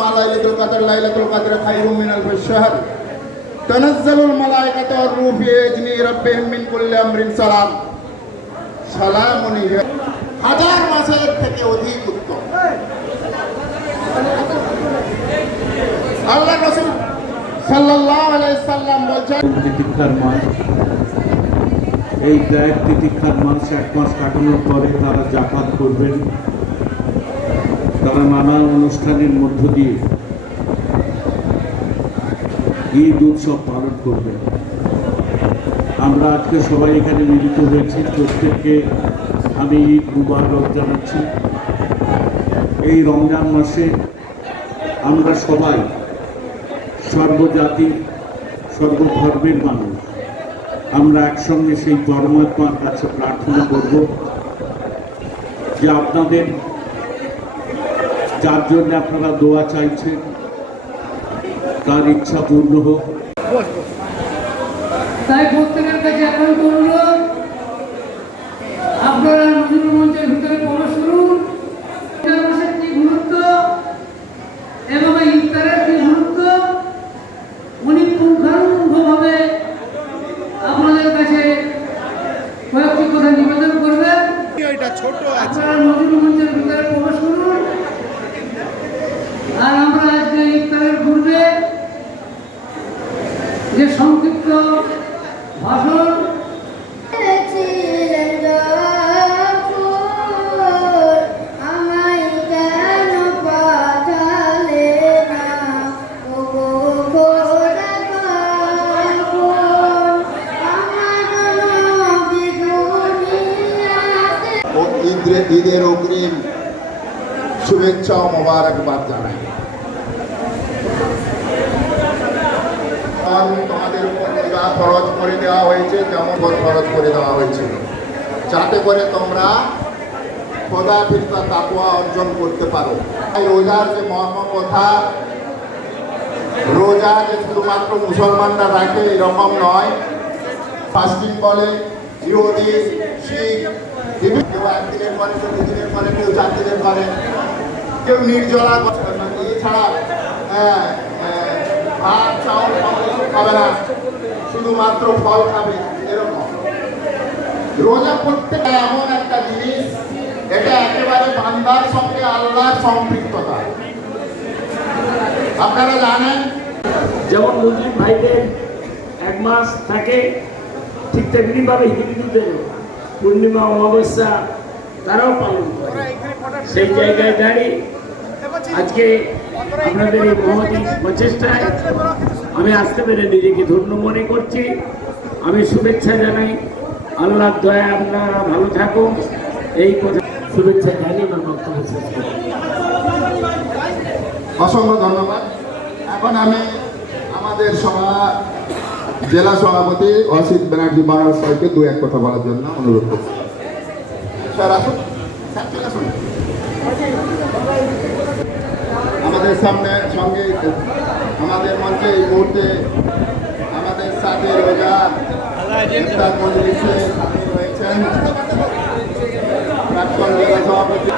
মা লাইলাতুল কদর খায়রুম মিন আলফি শাহর তানাজ্জালুল মালায়েকাতু ওয়ার রূহু ফি ইজনি রাব্বিহিম মিন কুল্লি আমরিন সালাম সালামুন হিয়া হাজার মাসের থেকে অধিক উত্তম। আল্লাহ রাসূল সাল্লাল্লাহু আলাইহি সাল্লাম বলেন তিতিক্ষার মাস, এই ত্যাগ তিতিক্ষার মাস 1 মাস কাটানোর পরে তারা জাকাত করবেন, তারা নানা অনুষ্ঠানের মধ্য দিয়ে ঈদ উৎসব পালন করবেন। আমরা আজকে সবাই এখানে মিলিত হয়েছি, প্রত্যেককে আমি ঈদ মুবারক জানাচ্ছি। এই রমজান মাসে আমরা সবাই সর্বজাতির সর্বধর্মের মানুষ, আমরা একসঙ্গে সেই পরমাত্মার কাছে প্রার্থনা করব যে আপনাদের যার জন্য আপনারা দোয়া চাইছেন তার ইচ্ছা পূর্ণ হোক। তাই প্রত্যেকের কাছে এখন করলো আপনারা নজরুল মঞ্চের ভিতরে প্রবেশ করুন। কি গুরুত্ব এবং ইফতারের কি গুরুত্ব উনি পুঙ্খানুপুঙ্খভাবে আপনাদের কাছে কয়েকটি কথা নিবেদন করবেন। আপনারা নজরুল মঞ্চের ভিতরে প্রবেশ করুন। আর আমরা আজকে ইফতারের পূর্বে যে সংক্ষিপ্ত ভাষণ ঈদের অগ্রিম শুভেচ্ছা ও মোবারকবাদ জানাই। তোমাদের উপর যা খরচ করে দেওয়া হয়েছে তেমন খরচ করে দেওয়া হয়েছিল, যাতে করে তোমরা খোদা ফিরতা তাকওয়া অর্জন করতে পারো। রোজার যে মর্ম কথা, রোজা যে শুধুমাত্র মুসলমানরা রাখে এরকম নয়। ফাস্টিং বলে ইহুদি, শিখ, কেউ একদিনের পরে, কেউ দুদিনের পরে, কেউ 4 দিনের পরে, কেউ নির্জলা এছাড়া ভাত চাউল খাবে না, শুধুমাত্র ফল খাবে, এরকম। রোজা প্রত্যেকটা এমন একটা জিনিস, এটা একেবারে বান্দার সঙ্গে আল্লাহর সম্পৃক্ততা। আপনারা জানেন যেমন মুসলিম ভাইদের 1 মাস থাকে, ঠিক তেমনিভাবে হিন্দুদের পূর্ণিমা অমাবস্যা তারাও পালন করে। সেই জায়গায় দাঁড়িয়ে আজকে আপনাদের এই মহতী প্রচেষ্টায় আমি আসতে পেরে নিজেকে ধন্য মনে করছি। আমি শুভেচ্ছা জানাই, আল্লাহর দয়া আপনারা ভালো থাকুন, এই কথা শুভেচ্ছা জানিয়ে আমার বক্তব্য শেষ করি। অসংখ্য ধন্যবাদ। এখন আমি আমাদের জেলা সভাপতি অসিত ব্যানার্জি মহারাজ স্যারকে 2-1 কথা বলার জন্য অনুরোধ করছি। স্যার আসুন, আমাদের সঙ্গে আমাদের মঞ্চে এই মুহূর্তে আমাদের সাথে রোজা ইফতার মজলিসে সামিল হয়েছেন প্রাক্তন জেলা সভাপতি